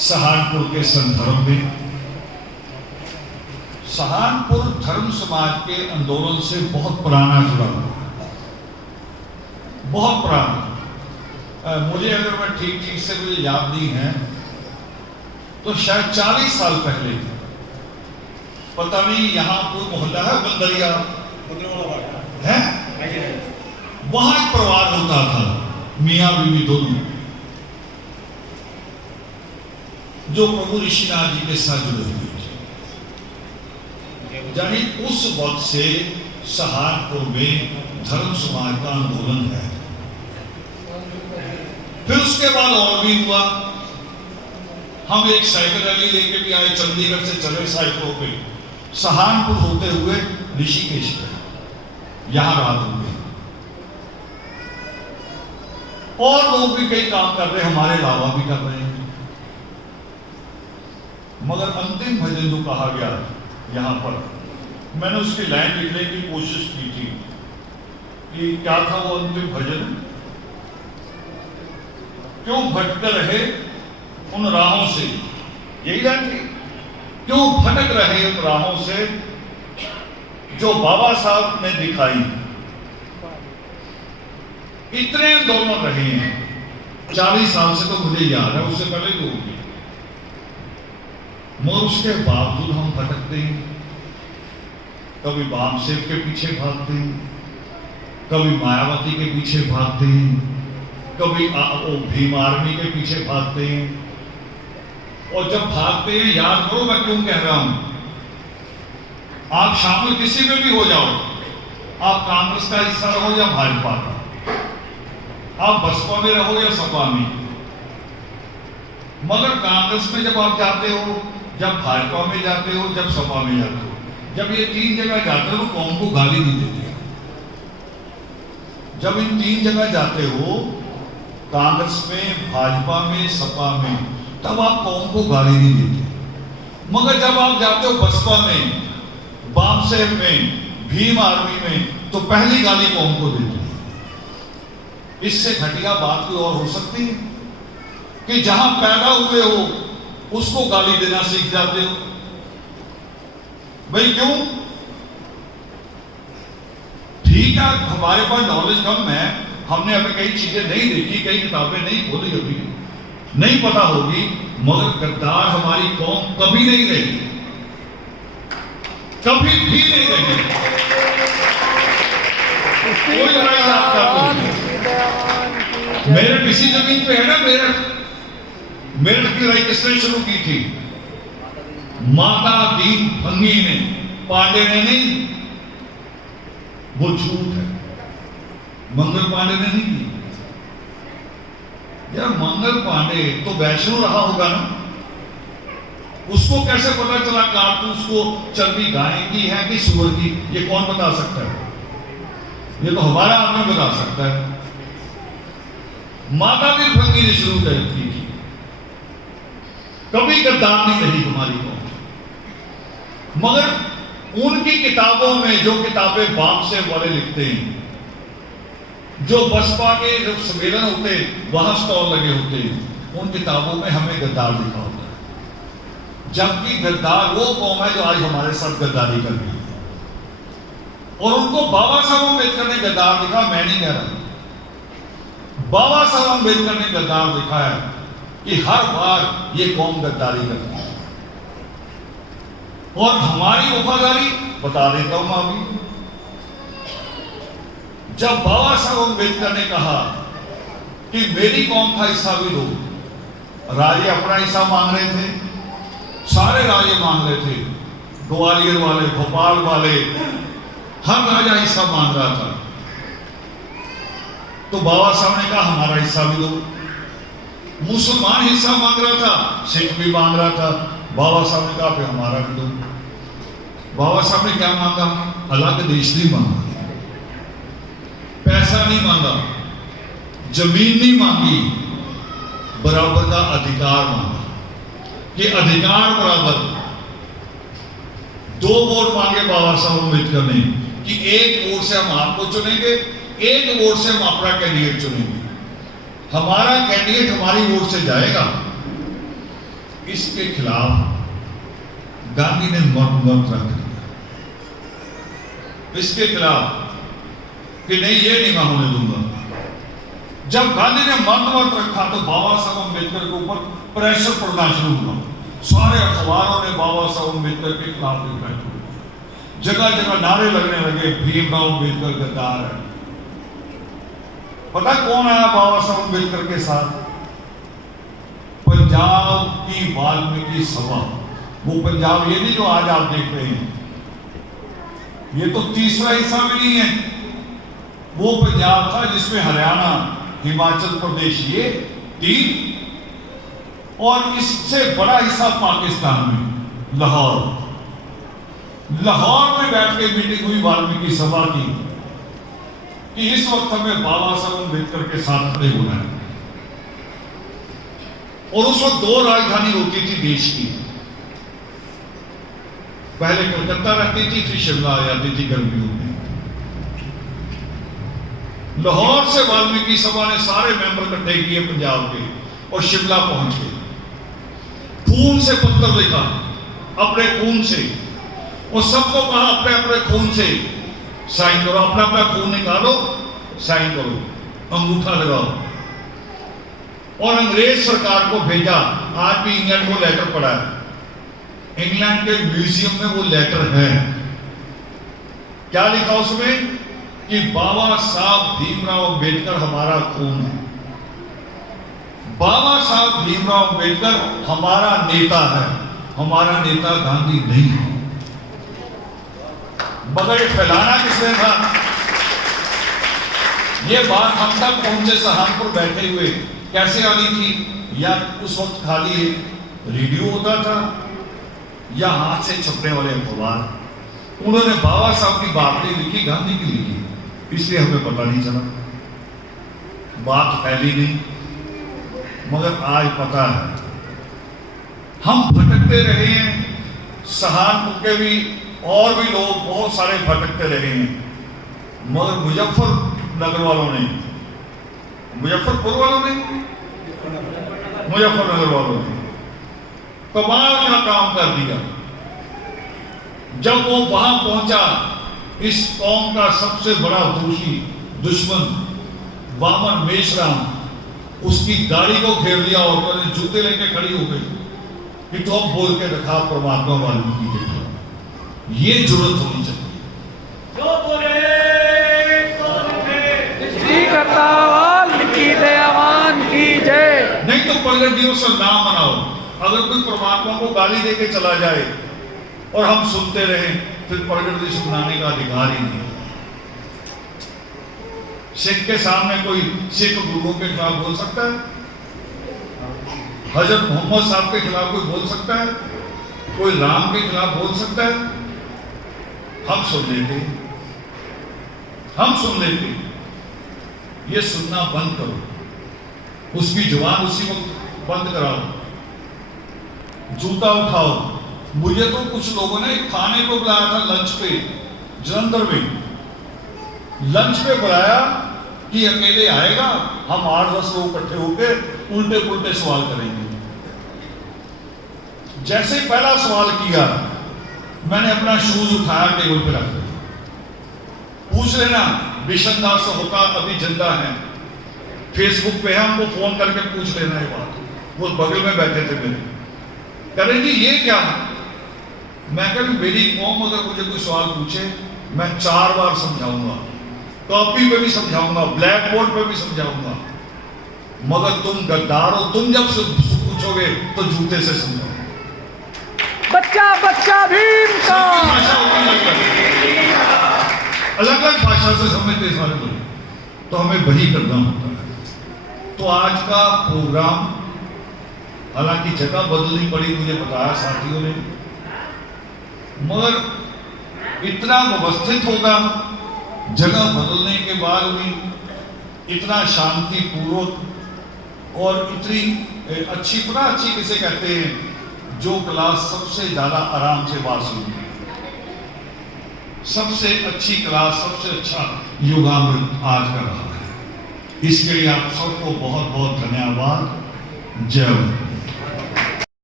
सहारनपुर के संधर्म में सहारनपुर धर्म समाज के आंदोलन से बहुत पुराना जुड़ा हुआ है, बहुत पुराना। मुझे अगर मैं ठीक से मुझे याद नहीं है तो शायद 40 साल पहले, पता नहीं यहाँ कोई मोहल्ला है बंदरिया है, वहां एक परिवार होता था, मियाँ बीवी दोनों, जो प्रभु ऋषिनाथ जी के साथ जुड़े हुए थे। यानी उस वक्त से सहारनपुर में धर्म समाज का आंदोलन है। फिर उसके बाद और भी हुआ, हम एक साइकिल रैली लेके भी आए, चंडीगढ़ से चले साइकिलों पे, सहारनपुर होते हुए ऋषिकेश गए, यहां रात हुए। और लोग भी कई काम कर रहे, हमारे अलावा भी कर रहे हैं। मगर अंतिम भजन जो कहा गया यहां पर, मैंने उसकी लाइन लिखने की कोशिश की थी कि क्या था वो अंतिम भजन। क्यों भटक रहे उन राहों से, यही लाइन थी, क्यों भटक रहे उन राहों से जो बाबा साहब ने दिखाई। इतने आंदोलन रहे हैं 40 साल से, तो मुझे याद है, उससे पहले भी होगी, मगर उसके बावजूद हम भटकते हैं। कभी बामसेव के पीछे भागते हैं, कभी मायावती के पीछे भागते हैं, कभी भीम आर्मी के पीछे भागते हैं। और जब भागते हैं, याद करो मैं क्यों कह रहा हूं, आप शामिल किसी में भी हो जाओ, आप कांग्रेस का हिस्सा रहो या भाजपा का, आप बसपा में रहो या सपा में, मगर कांग्रेस में जब आप जाते हो, जब भाजपा में जाते हो, जब सपा में जाते हो, जब ये 3 जगह जाते हो, कौम को गाली नहीं देते। जब इन 3 जगह जाते हो, कांग्रेस में, भाजपा में, सपा में, तब आप कौम को गाली नहीं देते। मगर जब आप जाते हो बसपा में, बामसेव में, भीम आर्मी में, तो पहली गाली कौम को देते हो। इससे घटिया बात कोई और हो सकती है कि जहां पैदा हुए हो उसको गाली देना सीख जाते हो। भाई क्यों? ठीक है, हमारे पास नॉलेज कम है, हमने अभी कई चीजें नहीं देखी, कई किताबें नहीं खोली होगी, नहीं पता होगी, मगर गद्दार हमारी कौम कभी नहीं रही, कभी भी नहीं रही। कोई लड़ाई आप कर, मेरे किसी जमीन पे है ना, मेरठ की लड़ाई किसने शुरू की थी? माता दीन भंगी ने, पांडे ने नहीं, वो झूठ है, मंगल पांडे ने नहीं की। यार मंगल पांडे तो वैष्णव रहा होगा ना, उसको कैसे पता चला कारतूस को चर्बी गाय की है कि सूअर की? ये कौन बता सकता है? ये तो हमारा आदमी बता सकता है। माता दीन भंगी ने शुरू की थी, कभी गद्दार नहीं रही हमारी कौम। मगर उनकी किताबों में जो किताबें बामसेव वाले लिखते हैं, जो बसपा के जब सम्मेलन होते वहां स्टॉल लगे होते हैं, उन किताबों में हमें गद्दार लिखा होता है। जबकि गद्दार वो कौम है जो आज हमारे साथ गद्दारी कर रही है। और उनको बाबा साहब अम्बेडकर ने गद्दार लिखा, मैं नहीं कह रहा, बाबा साहब अम्बेडकर ने गद्दार लिखा है कि हर बार ये कौम गद्दारी करती है। और हमारी वफादारी बता देता हूं मैं अभी। जब बाबा साहब अम्बेडकर ने कहा कि मेरी कौम का हिस्सा भी दो, राजे अपना हिस्सा मांग रहे थे, सारे राजे मांग रहे थे, ग्वालियर वाले, भोपाल वाले, हर राजा हिस्सा मांग रहा था। तो बाबा साहब ने कहा हमारा हिस्सा भी दो। मुसलमान हिस्सा मांग रहा था, सिख भी मांग रहा था, बाबा साहब ने कहा फिर हमारा भी दो। बाबा साहब ने क्या मांगा? अलग देश नहीं मांगा, पैसा नहीं मांगा, जमीन नहीं मांगी, बराबर का अधिकार मांगा कि अधिकार बराबर। 2 वोट मांगे बाबा साहब अम्बेडकर ने कि 1 वोट से हम आपको चुनेंगे, 1 वोट से हम अपना कैंडिडेट चुनेंगे। हमारा कैंडिडेट हमारी वोट से जाएगा, इसके खिलाफ गांधी ने मत रख दिया, इसके खिलाफ कि नहीं, ये नहीं मैं होने दूंगा। जब गांधी ने मत रखा तो बाबा साहब अम्बेडकर के ऊपर प्रेशर पड़ना शुरू हुआ। सारे अखबारों ने बाबा साहब अम्बेडकर के खिलाफ लिखना शुरू किया, जगह जगह नारे लगने लगे, भीमराव अम्बेडकर गद्दार है। पता कौन आया बाबा साहब अम्बेडकर के साथ? पंजाब की वाल्मीकि सभा। वो पंजाब ये नहीं जो आज आप देख रहे हैं, ये तो तीसरा हिस्सा भी नहीं है। वो पंजाब था जिसमें हरियाणा, हिमाचल प्रदेश, ये 3, और इससे बड़ा हिस्सा पाकिस्तान में लाहौर में बैठ के मीटिंग हुई वाल्मीकि सभा की कि इस वक्त हमें बाबा साहब अम्बेडकर के साथ खड़े होना है। और उस वक्त 2 राजधानी होती थी देश की, पहले कलकत्ता रहती थी, फिर शिमला आ जाती थी गर्मियों में। लाहौर से वाल्मीकि सभा ने सारे मेंबर इकट्ठे किए पंजाब के और शिमला पहुंच गए। खून से पत्र लिखा, अपने खून से, और सबको कहा अपने अपने खून से साइन करो, अपना अपना खून निकालो, साइन करो, अंगूठा लगाओ। और अंग्रेज सरकार को भेजा। आज भी इंग्लैंड को लेटर पड़ा है, इंग्लैंड के म्यूजियम में वो लेटर है। क्या लिखा उसमें? कि बाबा साहब भीमराव अम्बेडकर हमारा खून है, बाबा साहब भीमराव अम्बेडकर हमारा नेता है, हमारा नेता गांधी नहीं है। मगर ये फैलाना किसने था? ये बात हम तक पहुंचे सहारनपुर बैठे हुए कैसे आ रही थी? या उस वक्त खाली रेडियो होता था या हाथ से छपने वाले अखबार। उन्होंने बाबा साहब की बात नहीं लिखी, गांधी की लिखी, इसलिए हमें पता नहीं चला, बात फैली नहीं। मगर आज पता है। हम भटकते रहे हैं, सहारनपुर के भी और भी लोग बहुत सारे भटकते रहे हैं, मगर मुजफ्फरनगर वालों ने, मुजफ्फरपुर वालों ने, मुजफ्फरनगर वालों ने कमाल का काम कर दिया। जब वो वहां पहुंचा, इस कौम का सबसे बड़ा दोषी दुश्मन वामन मेश्राम, उसकी गाड़ी को घेर लिया और जूते लेके खड़ी हो गई कि तो अब बोल के रखा परमात्मा वाल्मीकि के खिलाफ। ये जरूरत होनी चाहिए। जो बोले तो वाल्मीकि दयावान की जय। नहीं तो प्रगट दिवस ना मनाओ। अगर कोई परमात्मा को गाली देके चला जाए और हम सुनते रहे, फिर प्रगट दिवस मनाने का अधिकार ही नहीं। सिख के सामने कोई सिख गुरुओं के खिलाफ बोल सकता है? हजरत मोहम्मद साहब के खिलाफ कोई बोल सकता है? कोई राम के खिलाफ बोल सकता है? हम सुन लेते, हम सुन लेते। ये सुनना बंद करो, उसकी जुबान उसी वक्त बंद कराओ, जूता उठाओ। मुझे तो कुछ लोगों ने खाने को बुलाया था लंच पे, जलंधर में लंच पे बुलाया कि अकेले आएगा, हम 8-10 लोग इकट्ठे होकर उल्टे पुल्टे सवाल करेंगे। जैसे पहला सवाल किया, मैंने अपना शूज उठाया, टेबल पे रख दिया। पूछ लेना बिशन दास होता अभी जिंदा है, फेसबुक पे है, हमको फोन करके पूछ लेना ये बात। वो बगल में बैठे थे मेरे, कह रहे जी ये क्या है? मैं कह मेरी कौम अगर मुझे कोई सवाल पूछे, मैं 4 बार समझाऊंगा, कॉपी पे भी समझाऊंगा, ब्लैक बोर्ड पे भी समझाऊंगा, मगर तुम गद्दार हो। तुम जब पूछोगे तो जूते से समझाओ। बच्चा बच्चा भीम का भाषा अलग अलग भाषा से समझते सारे लोग, तो हमें वही करना होता है। तो आज का प्रोग्राम, हालांकि जगह बदलनी पड़ी, मुझे बताया साथियों ने, मगर इतना व्यवस्थित होगा, जगह बदलने के बाद भी इतना शांतिपूर्वक और इतनी अच्छी, बड़ा अच्छी किसे कहते हैं, जो क्लास सबसे ज्यादा आराम से बात सुनी, सबसे अच्छी क्लास, सबसे अच्छा योगामृत आज का रहा है। इसके लिए आप सबको बहुत बहुत धन्यवाद। जय